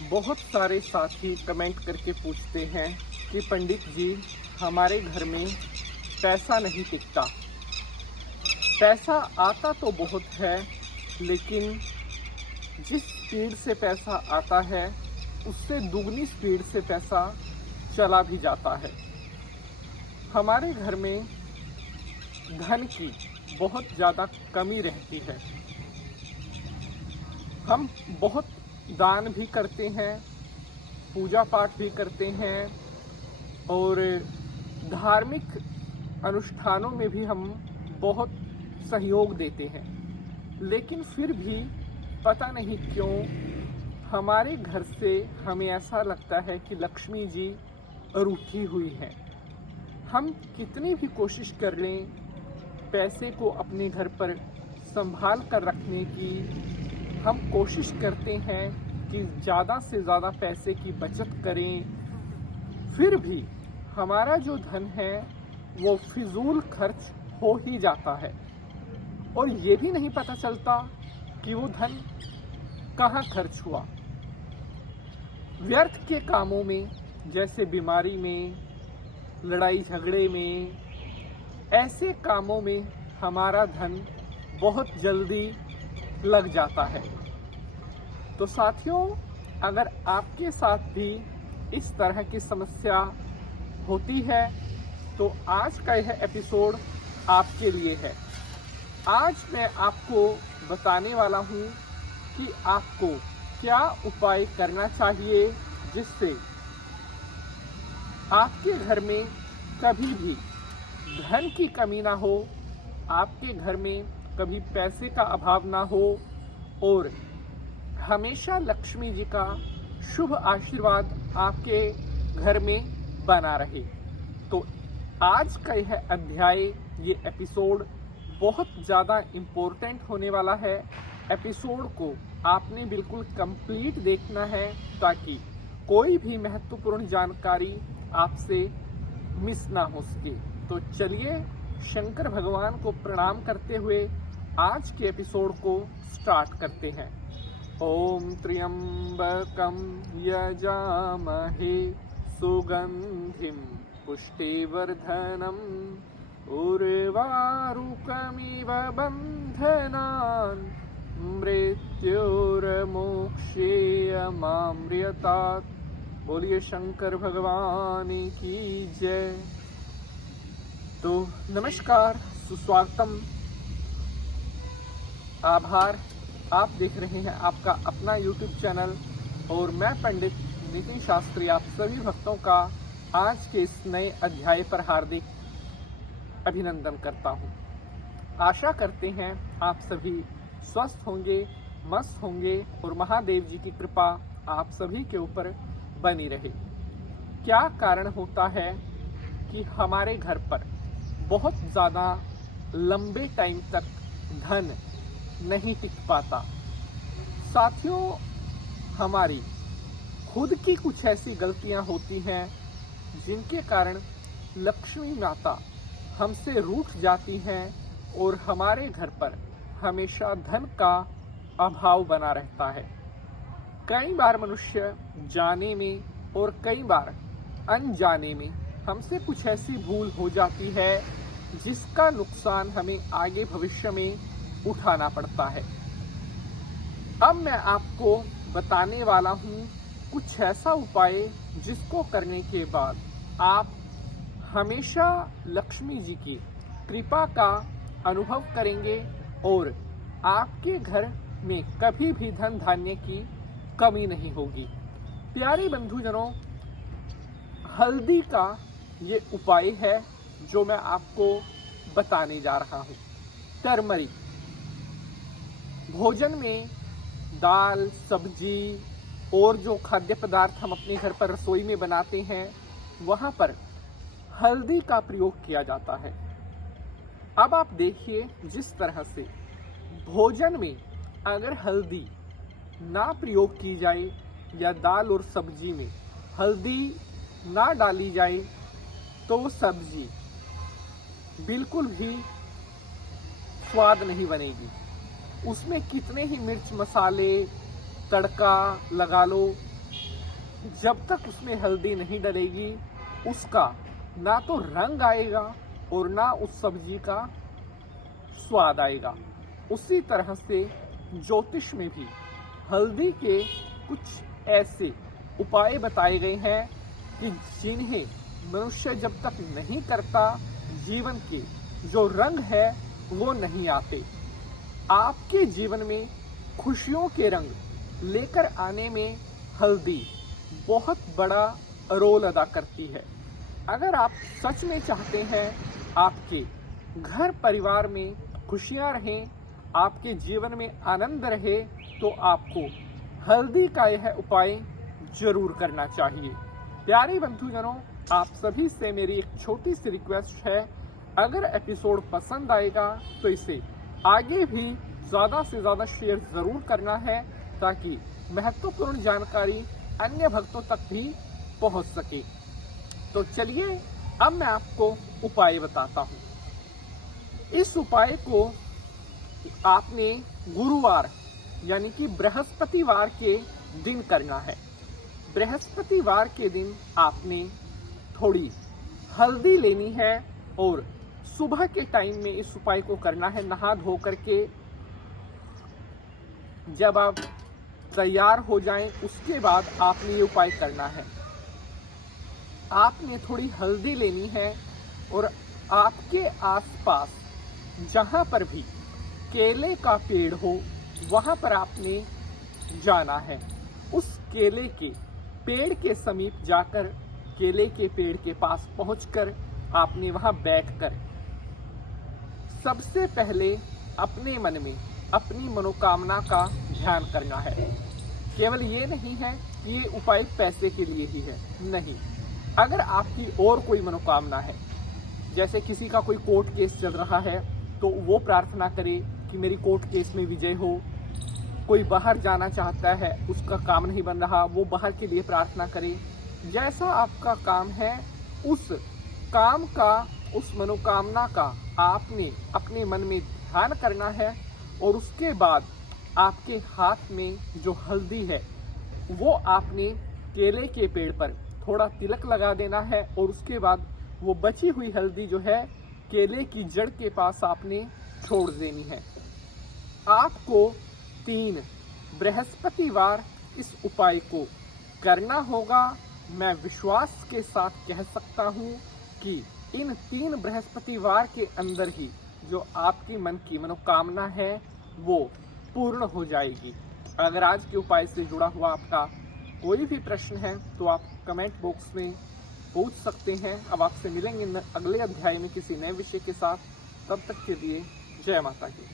बहुत सारे साथी कमेंट करके पूछते हैं कि पंडित जी, हमारे घर में पैसा नहीं टिकता। पैसा आता तो बहुत है, लेकिन जिस स्पीड से पैसा आता है उससे दुगनी स्पीड से पैसा चला भी जाता है। हमारे घर में धन की बहुत ज़्यादा कमी रहती है। हम बहुत दान भी करते हैं, पूजा पाठ भी करते हैं और धार्मिक अनुष्ठानों में भी हम बहुत सहयोग देते हैं, लेकिन फिर भी पता नहीं क्यों हमारे घर से हमें ऐसा लगता है कि लक्ष्मी जी रूठी हुई हैं। हम कितनी भी कोशिश कर लें पैसे को अपने घर पर संभाल कर रखने की, हम कोशिश करते हैं कि ज़्यादा से ज़्यादा पैसे की बचत करें, फिर भी हमारा जो धन है वो फिजूल खर्च हो ही जाता है और ये भी नहीं पता चलता कि वो धन कहाँ खर्च हुआ। व्यर्थ के कामों में, जैसे बीमारी में, लड़ाई झगड़े में, ऐसे कामों में हमारा धन बहुत जल्दी लग जाता है। तो साथियों, अगर आपके साथ भी इस तरह की समस्या होती है तो आज का यह एपिसोड आपके लिए है। आज मैं आपको बताने वाला हूँ कि आपको क्या उपाय करना चाहिए जिससे आपके घर में कभी भी धन की कमी ना हो, आपके घर में कभी पैसे का अभाव ना हो और हमेशा लक्ष्मी जी का शुभ आशीर्वाद आपके घर में बना रहे। तो आज का यह अध्याय, ये एपिसोड बहुत ज़्यादा इम्पोर्टेंट होने वाला है। एपिसोड को आपने बिल्कुल कंप्लीट देखना है ताकि कोई भी महत्वपूर्ण जानकारी आपसे मिस ना हो सके। तो चलिए शंकर भगवान को प्रणाम करते हुए आज के एपिसोड को स्टार्ट करते हैं। ओम त्र्यंबकं यजामहे सुगंधिं पुष्टिवर्धनम् उर्वारुकमिव बन्धनान् मृत्युर्मोक्षेयमामृतात्। बोलिए शंकर भगवान की जय। तो नमस्कार, सुस्वागतम, आभार। आप देख रहे हैं आपका अपना YouTube चैनल और मैं पंडित नितिन शास्त्री आप सभी भक्तों का आज के इस नए अध्याय पर हार्दिक अभिनंदन करता हूं। आशा करते हैं आप सभी स्वस्थ होंगे, मस्त होंगे और महादेव जी की कृपा आप सभी के ऊपर बनी रहे। क्या कारण होता है कि हमारे घर पर बहुत ज़्यादा लंबे टाइम तक धन नहीं टिक पाता? साथियों, हमारी खुद की कुछ ऐसी गलतियां होती हैं जिनके कारण लक्ष्मी माता हमसे रूठ जाती हैं और हमारे घर पर हमेशा धन का अभाव बना रहता है। कई बार मनुष्य जाने में और कई बार अनजाने में हमसे कुछ ऐसी भूल हो जाती है जिसका नुकसान हमें आगे भविष्य में उठाना पड़ता है। अब मैं आपको बताने वाला हूँ कुछ ऐसा उपाय जिसको करने के बाद आप हमेशा लक्ष्मी जी की कृपा का अनुभव करेंगे और आपके घर में कभी भी धन धान्य की कमी नहीं होगी। प्यारे बंधुजनों, हल्दी का ये उपाय है जो मैं आपको बताने जा रहा हूँ। टर्मरिक। भोजन में दाल, सब्जी और जो खाद्य पदार्थ हम अपने घर पर रसोई में बनाते हैं वहाँ पर हल्दी का प्रयोग किया जाता है। अब आप देखिए, जिस तरह से भोजन में अगर हल्दी ना प्रयोग की जाए या दाल और सब्जी में हल्दी ना डाली जाए तो वो सब्जी बिल्कुल भी स्वाद नहीं बनेगी। उसमें कितने ही मिर्च मसाले तड़का लगा लो, जब तक उसमें हल्दी नहीं डलेगी उसका ना तो रंग आएगा और ना उस सब्जी का स्वाद आएगा। उसी तरह से ज्योतिष में भी हल्दी के कुछ ऐसे उपाय बताए गए हैं कि जिन्हें मनुष्य जब तक नहीं करता जीवन के जो रंग है वो नहीं आते। आपके जीवन में खुशियों के रंग लेकर आने में हल्दी बहुत बड़ा रोल अदा करती है। अगर आप सच में चाहते हैं आपके घर परिवार में खुशियां रहें, आपके जीवन में आनंद रहे, तो आपको हल्दी का यह उपाय जरूर करना चाहिए। प्यारे बंधुजनों, आप सभी से मेरी एक छोटी सी रिक्वेस्ट है, अगर एपिसोड पसंद आएगा तो इसे आगे भी ज़्यादा से ज़्यादा शेयर ज़रूर करना है ताकि महत्वपूर्ण जानकारी अन्य भक्तों तक भी पहुंच सके। तो चलिए अब मैं आपको उपाय बताता हूं। इस उपाय को आपने गुरुवार यानी कि बृहस्पतिवार के दिन करना है। बृहस्पतिवार के दिन आपने थोड़ी हल्दी लेनी है और सुबह के टाइम में इस उपाय को करना है। नहा धो करके जब आप तैयार हो जाएं उसके बाद आपने ये उपाय करना है। आपने थोड़ी हल्दी लेनी है और आपके आसपास जहां पर भी केले का पेड़ हो वहां पर आपने जाना है। उस केले के पेड़ के समीप जाकर केले के पेड़ के पास पहुंचकर आपने वहां बैठकर सबसे पहले अपने मन में अपनी मनोकामना का ध्यान करना है। केवल ये नहीं है कि ये उपाय पैसे के लिए ही है, नहीं। अगर आपकी और कोई मनोकामना है, जैसे किसी का कोई कोर्ट केस चल रहा है तो वो प्रार्थना करे कि मेरी कोर्ट केस में विजय हो। कोई बाहर जाना चाहता है, उसका काम नहीं बन रहा, वो बाहर के लिए प्रार्थना करे। जैसा आपका काम है उस काम का, उस मनोकामना का आपने अपने मन में ध्यान करना है और उसके बाद आपके हाथ में जो हल्दी है वो आपने केले के पेड़ पर थोड़ा तिलक लगा देना है और उसके बाद वो बची हुई हल्दी जो है केले की जड़ के पास आपने छोड़ देनी है। आपको 3 बृहस्पतिवार इस उपाय को करना होगा। मैं विश्वास के साथ कह सकता हूँ कि इन 3 बृहस्पतिवार के अंदर ही जो आपकी मन की मनोकामना है वो पूर्ण हो जाएगी। अगर आज के उपाय से जुड़ा हुआ आपका कोई भी प्रश्न है तो आप कमेंट बॉक्स में पूछ सकते हैं। अब आपसे मिलेंगे अगले अध्याय में किसी नए विषय के साथ। तब तक के लिए जय माता की।